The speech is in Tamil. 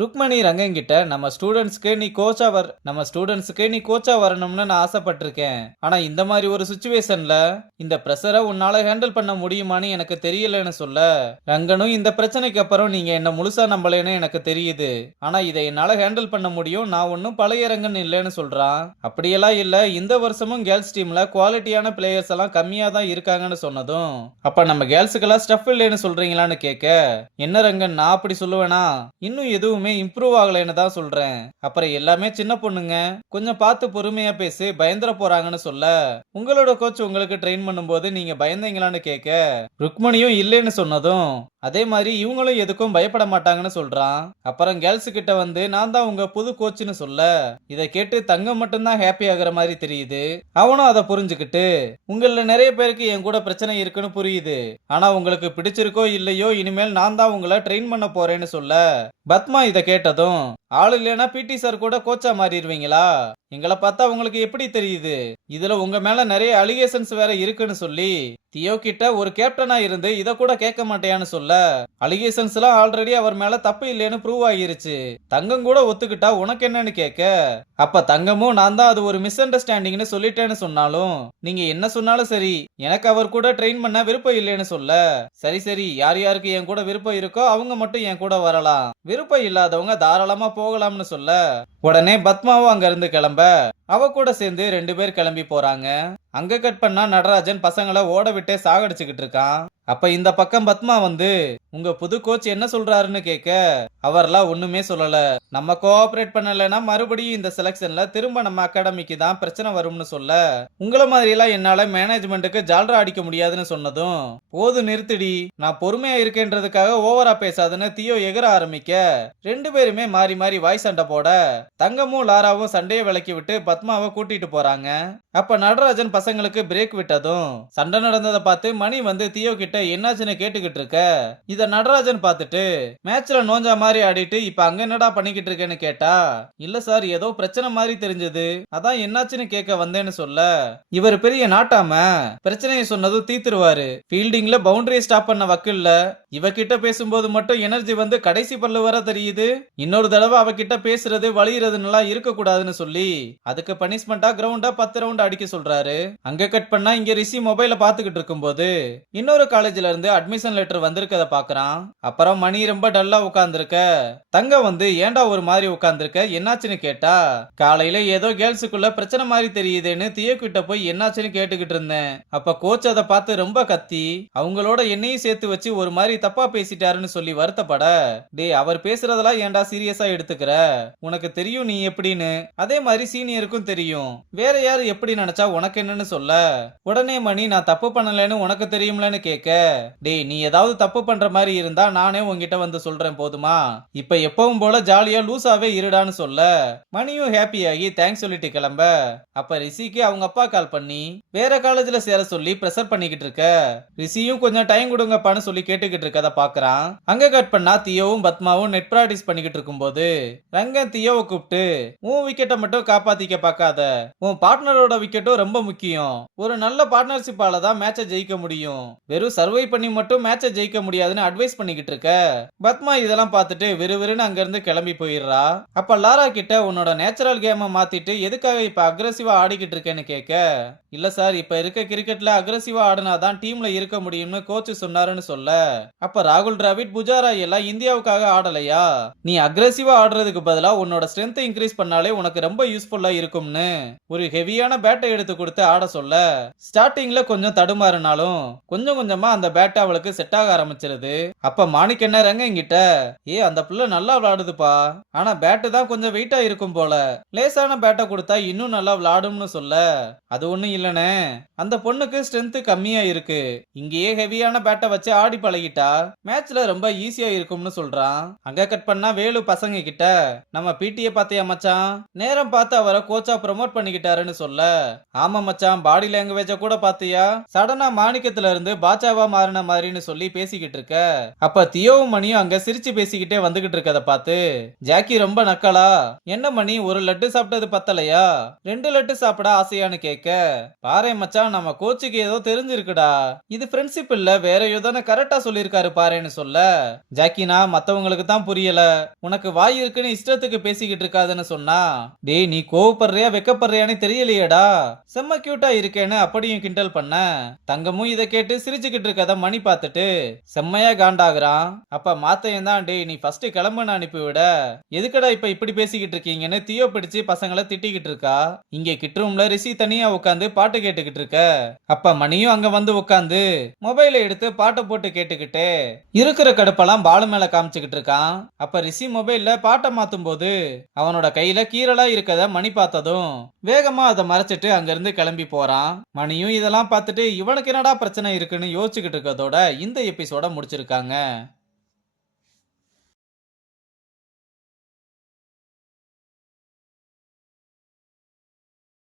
ருக்மணி ரங்கங்கிட்ட நம்ம ஸ்டூடெண்ட்ஸ்க்கு நீ கோச்சா வரணும்னு நான் ஆசைப்பட்டிருக்கேன். ஆனா இந்த மாதிரி ஒரு சுச்சுவேஷன்ல இந்த பிரஷரை உன்னால ஹேண்டில் பண்ண முடியுமான்னு எனக்கு தெரியலன்னு சொல்ல, ரங்கனும் இந்த பிரச்சனைக்கு அப்புறம் நீங்க என்ன முழுசா நம்பலைன்னு எனக்கு தெரியுது. ஆனா இதை என்னால ஹேண்டில் பண்ண முடியும். நான் ஒன்னும் பழைய ரங்கன் இல்லைன்னு சொல்றான். அப்படியெல்லாம் இல்ல, இந்த வருஷமும் கேர்ள்ஸ் டீம்ல குவாலிட்டியான பிளேயர்ஸ் எல்லாம் கம்மியா தான் இருக்காங்கன்னு சொன்னதும், அப்ப நம்ம கேர்ள்ஸுக்கெல்லாம் ஸ்டஃப் இல்லைன்னு சொல்றீங்களான்னு கேட்க, என்ன ரங்கன் நான் அப்படி சொல்லுவேனா? இன்னும் எதுவுமே இம்ப்ரூவ் ஆகலைன்னு தான் சொல்றேன். அப்புறம் எல்லாமே சின்ன பொண்ணுங்க, கொஞ்சம் பார்த்து பொறுமையா பேசி பயந்துர போறாங்கன்னு சொல்ல, உங்களோட கோச் உங்களுக்கு ட்ரெயின் பண்ணும்போது நீங்க பயந்தீங்களான்னு கேட்க, ருக்மணியும் இல்லைன்னு சொன்னதும், அதே மாதிரி இவங்களும் எதுக்கும் பயப்பட மாட்டாங்கன்னு சொல்றான். அப்புறம் கேர்ள்ஸ் கிட்ட வந்து நான் தான் உங்க புது கோச்னு சொல்ல, இதை கேட்டு தங்கம் மட்டும்தான் ஹாப்பி ஆகுற மாதிரி தெரியுது. அவனும் அதை புரிஞ்சுக்கிட்டு, உங்கள நிறைய பேருக்கு என் கூட பிரச்சனை இருக்குன்னு புரியுது. ஆனா உங்களுக்கு பிடிச்சிருக்கோ இல்லையோ இனிமேல் நான் தான் உங்களை ட்ரெயின் பண்ண போறேன்னு சொல்ல, பத்மா இதை கேட்டதும், ஆள் இல்லைன்னா பிடி சார் கூட கோச்சா மாறிடுவீங்களா? எங்களை பார்த்தா உங்களுக்கு எப்படி தெரியுது? இதுல உங்க மேல நிறைய அலிகேஷன்ஸ் வேற இருக்குன்னு சொல்லி தியோ கிட்ட ஒரு கேப்டனா இருந்து இத கூட கேட்க மாட்டேன்னு சொல்ல, அலிகேஷன்ஸ் எல்லாம் ஆல்ரெடி அவர் மேல தப்பு இல்லைன்னு ப்ரூவ் ஆகிருச்சு. தங்கம் கூட ஒத்துக்கிட்டா உனக்கு என்னன்னு கேட்க, அப்ப தங்கமும் நான் தான் அது ஒரு மிஸ் அண்டர்ஸ்டாண்டிங்னு சொல்லிட்டேன்னு சொன்னாலும், நீங்க என்ன சொன்னாலும் சரி, எனக்கு அவர் கூட ட்ரெயின் பண்ண விருப்பம் இல்லைன்னு சொல்ல, சரி சரி, யார் யாருக்கு என் கூட விருப்பம் இருக்கோ அவங்க மட்டும் என் கூட வரலாம், விருப்பம் இல்லாதவங்க தாராளமா போகலாம்னு சொல்ல, உடனே பத்மாவும் அங்க இருந்து கிளம்ப அவ கூட சேர்ந்து 2 பேர் கிளம்பி போறாங்க. அங்க கட் பண்ணா நடராஜன் பசங்களை ஓட விட்டே சாகடிச்சுக்கிட்டு இருக்கான். அப்ப இந்த பக்கம் பத்மா வந்து, உங்க புது கோச் என்ன சொல்றாருன்னு கேட்க, அவர்லாம் ஒண்ணுமே சொல்லல. நம்ம கோஆபரேட் பண்ணலன்னா மறுபடியும் இந்த செலக்ஷன்ல திரும்ப நம்ம அகாடமிக்கு தான் பிரச்சனை வரும்னு சொல்ல, உங்கள மாதிரி எல்லாம் என்னால மேனேஜ்மெண்ட்டுக்கு ஜால்ரா அடிக்க முடியாதுன்னு சொன்னதும், போது நிறுத்திடி, நான் பொறுமையா இருக்கேன்றதுக்காக ஓவரா பேசாதுன்னு தியோ எகர ஆரம்பிக்க, 2 பேருமே மாறி மாறி வாய் சண்டை போட, தங்கமும் லாராவும் சண்டையை விலக்கி விட்டு பத்மாவை கூட்டிட்டு போறாங்க. அப்ப நடராஜன் பசங்களுக்கு பிரேக் விட்டதும், சண்டை நடந்ததை பார்த்து மணி வந்து தியோ கிட்ட என்னாச்சுன்னு கேட்டுக்கிட்டு இருக்க, இத நடராஜன் பார்த்துட்டு, மேட்ச்ல நோஞ்சா மாதிரி ஆடிட்டு இப்ப அங்க என்னடா பண்ணிக்கிட்டு இருக்கேன்னு கேட்டா, இல்ல சார் ஏதோ பிரச்சனை மாதிரி தெரிஞ்சது, அதான் என்னாச்சுன்னு கேட்க வந்தேன்னு சொல்ல, இவர் பெரிய நாட்டாம பிரச்சனையை சொன்னதும் தீத்துருவாரு. ஃபீல்டிங்ல பவுண்டரி ஸ்டாப் பண்ண வக்கில்ல, இவகிட்ட பேசும்போது மட்டும் எனர்ஜி வந்து கடைசி பல்லு வர தெரியுது. இன்னொரு தடவை அவகிட்ட பேசுறது வலியுறதுன்னு இருக்க கூடாதுன்னு சொல்லி அதுக்கு பனிஷ்மெண்டா கிரவுண்டா 10 ரவுண்ட் அடிக்க சொல்றாரு. அங்க கட் பண்ணா இங்க ரிஷி மொபைல பாத்துக்கிட்டு இருக்கும்போது இன்னொரு காலேஜ்ல இருந்து அட்மிஷன் லெட்டர் வந்திருக்கத பாக்குறான். அப்புறம் மணி ரொம்ப டல்லா உட்கார்ந்துருக்க, தங்க வந்து ஏன்டா ஒரு மாதிரி உட்கார்ந்துருக்க என்னாச்சுன்னு கேட்டா, காலையில ஏதோ கேர்ள்ஸுக்குள்ள பிரச்சனை மாதிரி தெரியுதுன்னு தியோ கிட்ட போய் என்னாச்சுன்னு கேட்டுக்கிட்டு இருந்தேன். அப்ப கோச் அதை பார்த்து ரொம்ப கத்தி அவங்களோட என்னையும் சேர்த்து வச்சு ஒரு மாதிரி தப்பா பேசிட்டாருன்னு சொல்லி வருத்தப்பட, டே அவர் பேசுறதெல்லாம் ஏன்டா சீரியஸா எடுத்துக்கிற? உனக்கு தெரியும் நீ எப்படின்னு, அதே மாதிரி சீனியருக்கும் தெரியும், வேற யாரு எப்படி நினைச்சா உனக்கு என்னன்னு சொல்ல, உடனே மணி நான் தப்பு பண்ணலன்னு உனக்கு தெரியும்லன்னு கேட்க, டேய் நீ ஏதாவது தப்பு பண்ற மாதிரி இருந்தா நானே உன்கிட்ட வந்து சொல்றேன் போதுமா, இப்ப எப்பவும் போல ஜாலியா லூசாவே இருடான்னு சொல்ல, மணியும் ஹாப்பி ஆகி தேங்க்ஸ் சொல்லிட்டு கிளம்ப, அப்ப ரிஷிக்கு அவங்க அப்பா கால் பண்ணி வேற காலேஜ்ல சேர சொல்லி பிரஷர் பண்ணிக்கிட்டு இருக்க, ரிஷியும் கொஞ்சம் டைம் கொடுங்கப்பான்னு சொல்லி கேட்டுக்கிட்டு இருக்கத பாக்குறான். அங்க கட் பண்ணா தியோவும் பத்மாவும் நெட் பிராக்டிஸ் பண்ணிக்கிட்டு இருக்கும்போது ரங்கன் தியோவை கூப்பிட்டு, உன் விக்கெட்டை மட்டும் காப்பாத்திக்க பார்க்காத, உன் பார்ட்னரோட விக்கெட்டும் ரொம்ப முக்கியம், ஒரு நல்ல பார்ட்னர்ஷிப்பால தான் மேட்சை ஜெயிக்க முடியும், வெறும் சர்வை பண்ணி மட்டும் மேட்சை ஜெயிக்க முடியாதுன்னு அட்வைஸ் பண்ணிக்கிட்டு இருக்க. பத்மா இதெல்லாம் பார்த்துட்டு விறுவிறுன்னு அங்க இருந்து கிளம்பி போயிடுறா. அப்ப லாரா கிட்ட உன்னோட நேச்சுரல் கேமை மாத்திட்டு எதுக்காக இப்ப அக்ரெசிவா ஆடிக்கிட்டு இருக்கேன்னு கேட்க, இல்ல சார் இப்ப இருக்க கிரிக்கெட்ல அக்ரெசிவா ஆடினாதான் டீம்ல இருக்க முடியும்னு கோச் சொன்னாருன்னு சொல்ல, அப்ப ராகுல் டிராவிட் புஜாரா எல்லாம் இந்தியாவுக்காக ஆடலையா, நீ அக்ரெசிவா ஆடுறதுக்கு பதிலா உன்னோட ஸ்ட்ரென்த் இன்க்ரீஸ் பண்ணாலே உனக்கு ரொம்ப யூஸ்ஃபுல்லா இருக்கும்னு ஒரு ஹெவியான பேட்டை எடுத்து கொடுத்து ஆட சொல்ல, ஸ்டார்டிங்ல கொஞ்சம் தடுமாறினாலும் கொஞ்சம் கொஞ்சமா அந்த பேட்டை அவளுக்கு செட் ஆக ஆரம்பிச்சிருது. அப்ப மாணிக்க என்ன ரங்கங்கிட்ட, அந்த பிள்ளை நல்லா விளையாடுதுப்பா, ஆனா பேட்டு தான் கொஞ்சம் வெயிட்டா இருக்கும் போல, லேசான பேட்டை கொடுத்தா இன்னும் நல்லா விளையாடும்னு சொல்ல, அது ஒண்ணும் இல்லனே, அந்த பொண்ணுக்கு ஸ்ட்ரென்த் கம்மியா இருக்கு, இங்கேயே ஹெவியான பேட்டை வச்சு ஆடி பழகிட்டா மேட்ச்ல ரொம்ப ஈஸியா இருக்கும்னு சொல்றான். அங்க கட் பண்ணா வேலு பசங்க கிட்ட, நம்ம பிடிஏ பாத்தியா மச்சான், நேரம் பார்த்து அவரை கோச்சா ப்ரமோட் பண்ணிக்கிட்டாருன்னு சொல்ல, ஆமா மச்சான் பாடி லாங்குவேஜ கூட பாத்தியா, சடனா மாணிக்கத்துல இருந்து பாட்சாவை ராஜாவா மாறின மாதிரின்னு சொல்லி பேசிக்கிட்டு இருக்க அப்ப தியோவும் மணியும் அங்க சிரிச்சு பேசிக்கிட்டே வந்துகிட்டு இருக்கத பார்த்து ஜாக்கி ரொம்ப நக்கலா, என்ன மணி ஒரு லட்டு சாப்பிட்டது பத்தலையா, 2 லட்டு சாப்பிட ஆசையான்னு கேட்க, பாரே மச்சான் நம்ம கோச்சுக்கு ஏதோ தெரிஞ்சிருக்குடா, இது ஃப்ரெண்ட்ஷிப் இல்ல வேற ஏதோ கரெக்டா சொல்லிருக்காரு பாருன்னு சொல்ல, ஜாக்கினா மத்தவங்களுக்கு தான் புரியல, உனக்கு வாய் இருக்குன்னு இஷ்டத்துக்கு பேசிக்கிட்டு இருக்காதுன்னு சொன்னா, டேய் நீ கோவப்படுறியா வெக்கப்படுறியான்னு தெரியலையேடா, செம்ம கியூட்டா இருக்கேன்னு அப்படியும் கிண்டல் பண்ண, தங்கமும் இதை கேட்டு சிரிச்சுக்கிட்டு இருக்கத மணி பார்த்துட்டு செம்மையா காண்டாகுறான். அப்ப மாத்தையன் தான், டேய் நீ ஃபர்ஸ்ட் கிளம்புன்னு அனுப்பிவிட, எதுக்கடா இப்ப இப்படி பேசிக்கிட்டு இருக்கீங்கன்னு தியோ பிடிச்சு பசங்களை திட்டிக்கிட்டு இருக்கா. இங்க கிட் ரூம்ல ரிஷி தனியா உட்காந்து பாட்டு கேட்டுக்கிட்டு இருக்க. அப்ப மணியும் அங்க வந்து உட்காந்து மொபைலை எடுத்து பாட்டை போட்டு கேட்டுக்கிட்டு இருக்கிற கடுப்பெல்லாம் பாலு மேல காமிச்சுக்கிட்டு இருக்கான். அப்ப ரிஷி மொபைல்ல பாட்டை மாத்தும் போது அவனோட கையில கீரலா இருக்கத மணி பார்த்ததும் வேகமா அதை மறைச்சிட்டு அங்க இருந்து கிளம்பி போறான். மணியும் இதெல்லாம் பார்த்துட்டு இவனுக்கு என்னடா பிரச்சனை இருக்குன்னு யோசிச்சுக்கிட்டு இருக்கதோட இந்த எபிசோட முடிச்சிருக்காங்க.